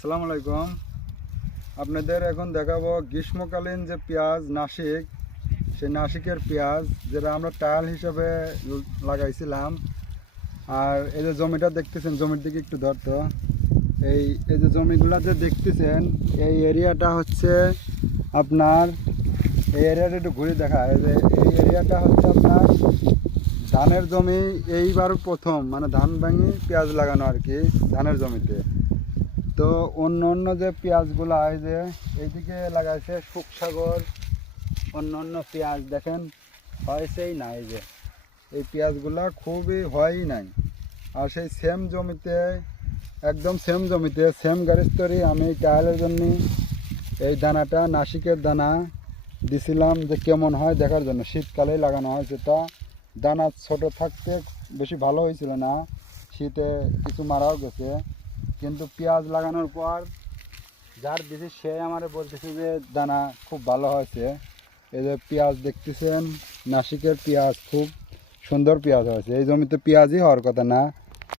আসসালামু আলাইকুম। আপনাদের এখন দেখাবো গ্রীষ্মকালীন যে পেঁয়াজ নাসিক, সেই নাসিকের পেঁয়াজ যেটা আমরা টায়াল হিসাবে লাগাইছিলাম। আর এই যে জমিটা দেখতেছেন, জমির দিকে একটু ধরতো। এই এই যে জমিগুলা যে দেখতেছেন, এই এরিয়াটা হচ্ছে আপনার, এই এরিয়াটা একটু ঘুরে দেখা। এই যে এই এরিয়াটা হচ্ছে আপনার ধানের জমি। এইবার প্রথম মানে ধান ভাঙি পেঁয়াজ লাগানো আর কি ধানের জমিতে। তো অন্য অন্য যে পেঁয়াজগুলো হয় যে এইদিকে লাগাইছে সুখসাগর, অন্য অন্য পেঁয়াজ দেখেন হয়েছেই নাই। যে এই পেঁয়াজগুলা খুবই হয়ই নাই। আর সেই সেম জমিতে, একদম সেম জমিতে সেম গাড়িস্তরি আমি টায়ালের জন্য এই দানাটা নাসিকের দানা দিছিলাম যে কেমন হয় দেখার জন্য। শীতকালেই লাগানো হয়, সেটা দানা ছোট থাকতে বেশি ভালো হয়েছিল না, শীতে কিছু মারাও গেছে। কিন্তু পেঁয়াজ লাগানোর পর যার দিছি সে আমারে বলতেছে যে দানা খুব ভালো হয়েছে। এই যে পেঁয়াজ দেখতেছেন, নাসিকের পেঁয়াজ খুব সুন্দর পেঁয়াজ হয়েছে। এই জমিতে পেঁয়াজই হওয়ার কথা না,